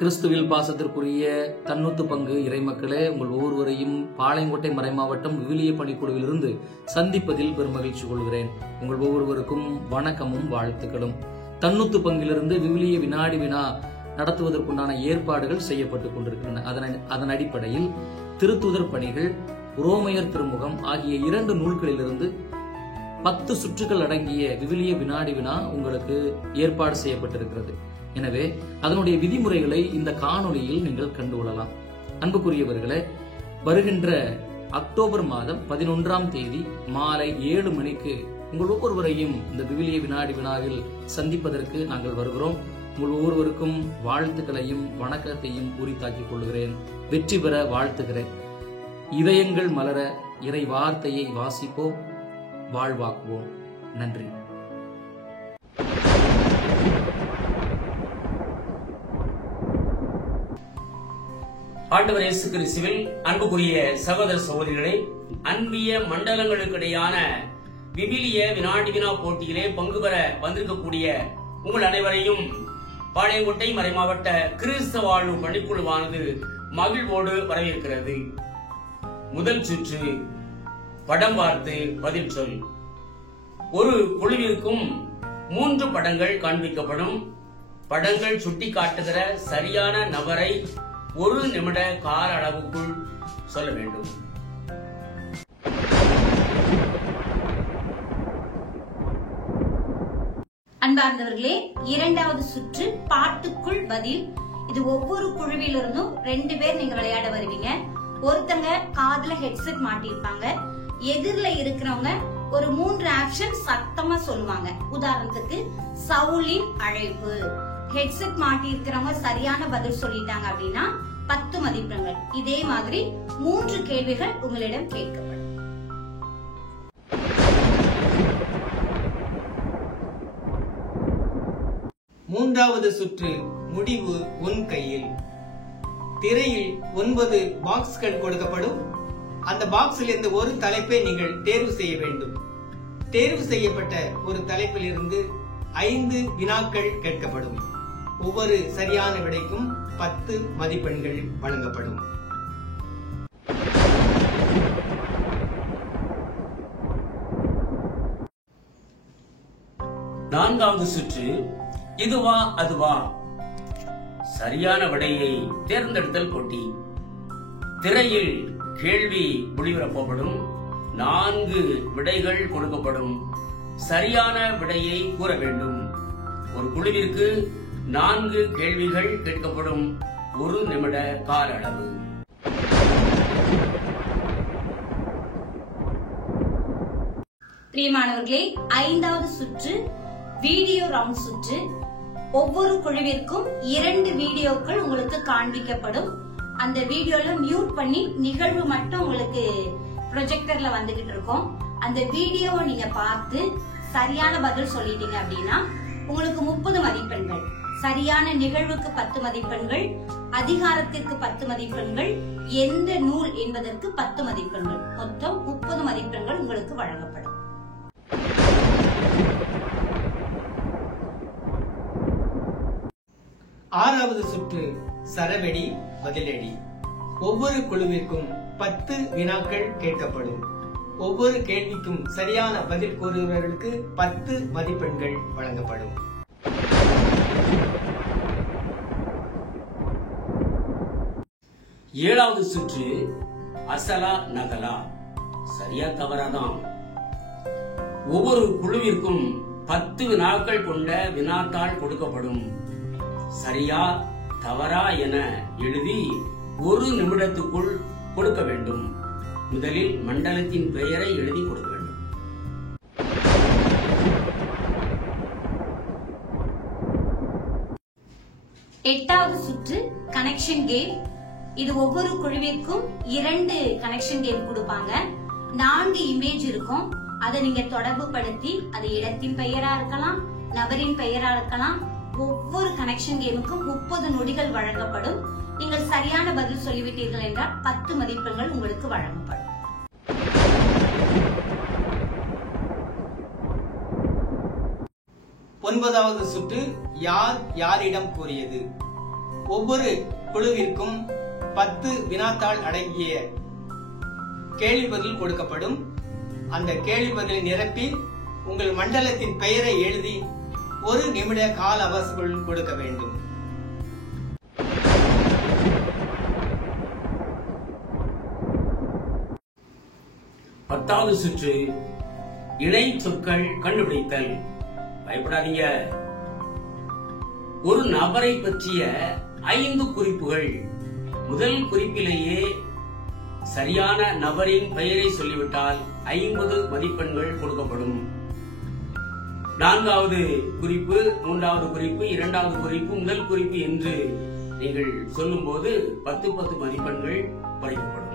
கிறிஸ்துவில் பாசத்திற்குரிய தன்னூத்து பங்கு இறைமக்களே, உங்கள் ஒவ்வொருவரையும் பாளையங்கோட்டை மறைமாவட்டம் விவிலிய பணிக்குழுவிலிருந்து சந்திப்பதில் பெருமகிழ்ச்சி கொள்கிறேன். உங்கள் ஒவ்வொருவருக்கும் வணக்கமும் வாழ்த்துக்களும். தன்னூத்து பங்கிலிருந்து விவிலிய வினாடி வினா நடத்துவதற்குண்டான ஏற்பாடுகள் செய்யப்பட்டுக் கொண்டிருக்கின்றன. அதன் அடிப்படையில் திருத்துதர் பணிகள், உரோமையர் திருமுகம் ஆகிய 2 நூல்களிலிருந்து 10 சுற்றுகள் அடங்கிய விவிலிய வினாடி வினா உங்களுக்கு ஏற்பாடு செய்யப்பட்டிருக்கிறது. எனவே அதனுடைய விதிமுறைகளை இந்த காணொளியில் நீங்கள் கண்டுகொள்ளலாம். அன்புக்குரியவர்களே, வருகின்ற அக்டோபர் மாதம் 11ஆம் தேதி மாலை 7 மணிக்கு உங்கள் ஒவ்வொருவரையும் இந்த விவிலிய வினாடி வினாவில் சந்திப்பதற்கு நாங்கள் வருகிறோம். உங்கள் ஒவ்வொருவருக்கும் வாழ்த்துக்களையும் வணக்கத்தையும் உரித்தாக்கிக் கொள்கிறேன். வெற்றி பெற வாழ்த்துகிறேன். இதயங்கள் மலர இறை வார்த்தையை வாசிப்போம், வாழ்வாக்குவோம். நன்றி. ஆண்டவர் இயேசு கிறிஸ்துவில் அன்புக்குரிய சகோதர சகோதரிகளே, அன்பிய மண்டலங்களுக்கிடையான விவிலிய வினாடி வினா போட்டியிலே பங்கு பெற வந்திருக்கக்கூடிய உங்கள் அனைவரையும் பாளையங்கோட்டை மறைமாவட்ட கிறிஸ்தவ வாழ்வு பணிக்குழுவானது மகிழ்வோடு வரவேற்கிறது. முதல் சுற்று, படம் பார்த்து பதில் சொல். ஒரு குழுவிற்கும் 3 படங்கள் காண்பிக்கப்படும். படங்கள் சுட்டி காட்டுகிற சரியான நபரை 1 நிமிட கால அளவுக்குள் சொல்ல வேண்டும். அன்பார்ந்தவர்களே, 2வது சுற்று பாட்டுக்குள் பதில். இது ஒவ்வொரு குழுவிலிருந்தும் 2 பேர் நீங்க விளையாட வருவீங்க. ஒருத்தங்க காதுல ஹெட்செட் மாட்டிருப்பாங்க. எதிரில இருக்கிறவங்க ஒரு 3 ஆப்ஷன் சத்தமா சொல்லுவாங்க. உதாரணத்துக்கு சவுலின் அழைப்பு. ஹெட்செட் மாட்டி இருக்கிறவங்க சரியான பதில் சொல்லிட்டாங்க அப்படின்னா 10 மதிப்பெண்கள். இதே மாதிரி 3 கேள்விகள் உங்களிடம் கேட்கப்படும். மூன்றாவது சுற்று, முடிவு உன் கையில். திரையில் 9 பாக்ஸ்கள் கொடுக்கப்படும். அந்த பாக்ஸில் இருந்து ஒரு தலைப்பை நீங்கள் தேர்வு செய்ய வேண்டும். தேர்வு செய்யப்பட்ட ஒரு தலைப்பில் இருந்து 5 வினாக்கள் கேட்கப்படும். ஒவ்வொரு சரியான விடைக்கும் 10 மதிப்பெண்கள் வழங்கப்படும். நான்காவது சுற்று, இதுவா அதுவா. சரியான விடையை தேர்ந்தெடுத்தல் போட்டி. திரையில் கேள்வி ஒளிபரப்பப்படும். 4 விடைகள் கொடுக்கப்படும். சரியான விடையை கூற வேண்டும். ஒரு குழுவிற்கு 4 கேள்விகள் கேட்கப்படும். 1 நிமிட கால அளவு. பிரியமானவர்களே, 5வது சுற்று வீடியோ ரவுண்ட் சுற்று. ஒவ்வொரு குழுவிற்கும் 2 வீடியோக்கள் உங்களுக்கு காண்பிக்கப்படும். அந்த வீடியோல மியூட் பண்ணி நிகழ்வு மட்டும் உங்களுக்கு ப்ரொஜெக்டர்ல வந்துகிட்டு இருக்கும். அந்த வீடியோவை நீங்க பார்த்து சரியான பதில் சொல்லிட்டீங்க அப்படின்னா உங்களுக்கு 30 மதிப்பெண்கள். சரியான நிகழ்வுக்கு 10 மதிப்பெண்கள், அதிகாரத்திற்கு 10 மதிப்பெண்கள், எந்த நூல் என்பதற்கு 10 மதிப்பெண்கள், மொத்தம் 30 மதிப்பெண்கள் உங்களுக்கு வழங்கப்படும். ஆறாவது சுற்று, சரவெடி பதிலடி. ஒவ்வொரு குழுவிற்கும் 10 வினாக்கள் கேட்கப்படும். ஒவ்வொரு கேள்விக்கும் சரியான பதில் கூறுபவர்களுக்கு 10 மதிப்பெண்கள் வழங்கப்படும். ஏழாவது சுற்று, அசலா நகலா. சரியா தவறாதான். ஒவ்வொரு குழுவிற்கும் 10 வினாக்கள் கொண்ட வினாத்தாள் கொடுக்கப்படும். சரியா தவறா என எழுதி 1 நிமிடத்துக்குள் கொடுக்க வேண்டும். முதலில் மண்டலத்தின் பெயரை எழுதி கொடுக்க வேண்டும். எட்டாவது சுற்று, கனெக்ஷன் கேம். இது ஒவ்வொரு குழுவிற்கும் 2 கனெக்ஷன் கேம் கொடுப்பாங்க. 4 இமேஜ் இருக்கும். அதை நீங்க தொடர்பு படுத்தி, அது இடத்தின் பெயரா இருக்கலாம், நபரின் பெயரா இருக்கலாம். ஒவ்வொரு கனெக்ஷன் கேமுக்கும் 30 நொடிகள் வழங்கப்படும். நீங்கள் சரியான பதில் சொல்லிவிட்டீர்கள் என்றால் 10 மதிப்பெண்கள் உங்களுக்கு வழங்கப்படும். 9வது சுற்று, யார் யாரிடம் கூறியது. ஒவ்வொரு குழுவிற்கும் 10 வினாத்தாள் அடங்கிய கேள்வி பதில் கொடுக்கப்படும். அந்த கேள்வி பதிலை நிரப்பி உங்கள் மண்டலத்தின் பெயரை எழுதி 1 நிமிட கால அவகாசம் கொடுக்க வேண்டும். பத்தாவது சுற்று இணை சொற்கள் கண்டுபிடித்தல். பயப்படாதீங்க. ஒரு நபரை பற்றிய 5 குறிப்புகள். முதல் குறிப்பிலேயே சரியான நபரின் பெயரை சொல்லிவிட்டால் 50 மதிப்பெண்கள் கொடுக்கப்படும். 4வது குறிப்பு, 3வது குறிப்பு, 2வது குறிப்பு, முதல் குறிப்பு என்று நீங்கள் சொல்லும் போது 10 மதிப்பெண்கள் குறைக்கப்படும்.